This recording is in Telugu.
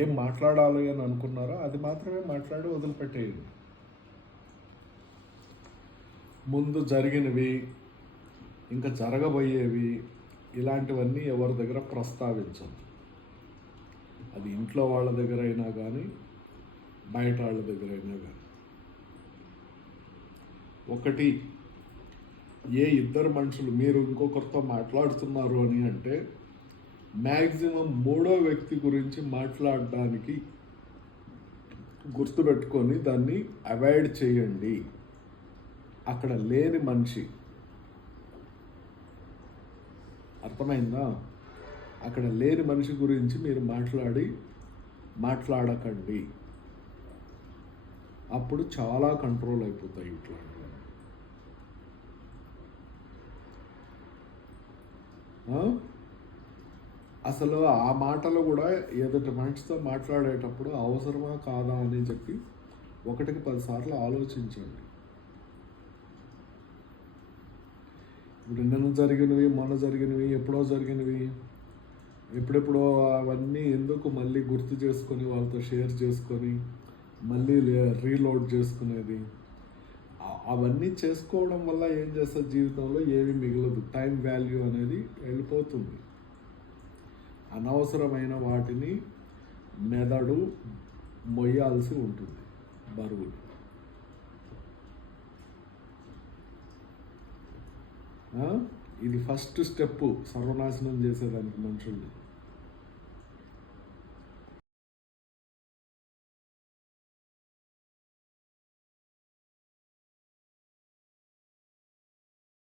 ఏం మాట్లాడాలి అని అనుకున్నారో అది మాత్రమే మాట్లాడి వదిలిపెట్టేయండి. ముందు జరిగినవి ఇంకా జరగబోయేవి ఇలాంటివన్నీ ఎవరి దగ్గర ప్రస్తావించదు. అది ఇంట్లో వాళ్ళ దగ్గర అయినా కానీ బయట వాళ్ళ దగ్గర అయినా కానీ ఒకటి ఏ ఇద్దరు మనుషులు మీరు ఇంకొకరితో మాట్లాడుతున్నారు అని అంటే మ్యాక్సిమం మూడో వ్యక్తి గురించి మాట్లాడడానికి గుర్తుపెట్టుకొని దాన్ని అవాయిడ్ చేయండి. అక్కడ లేని మనిషి. అర్థమైందా? అక్కడ లేని మనిషి గురించి మీరు మాట్లాడి మాట్లాడకండి. అప్పుడు చాలా కంట్రోల్ అయిపోతాయి ఇట్లాంటివి Huh? అసలు ఆ మాటలు కూడా ఎదుటి మనిషితో మాట్లాడేటప్పుడు అవసరమా కాదా అని చెప్పి ఒకటికి పదిసార్లు ఆలోచించండి. ఇప్పుడు నిన్న జరిగినవి మొన్న జరిగినవి ఎప్పుడో జరిగినవి ఎప్పుడెప్పుడో అవన్నీ ఎందుకు మళ్ళీ గుర్తు చేసుకొని వాళ్ళతో షేర్ చేసుకొని మళ్ళీ రీలోడ్ చేసుకునేది. అవన్నీ చేసుకోవడం వల్ల ఏం చేస్తారు జీవితంలో? ఏమీ మిగలదు. టైం వాల్యూ అనేది వెళ్ళిపోతుంది. అనవసరమైన వాటిని మెదడు మొయ్యాల్సి ఉంటుంది. బరువులు. ఇది ఫస్ట్ స్టెప్ సర్వనాశనం చేసేదానికి మనుషుల్ని.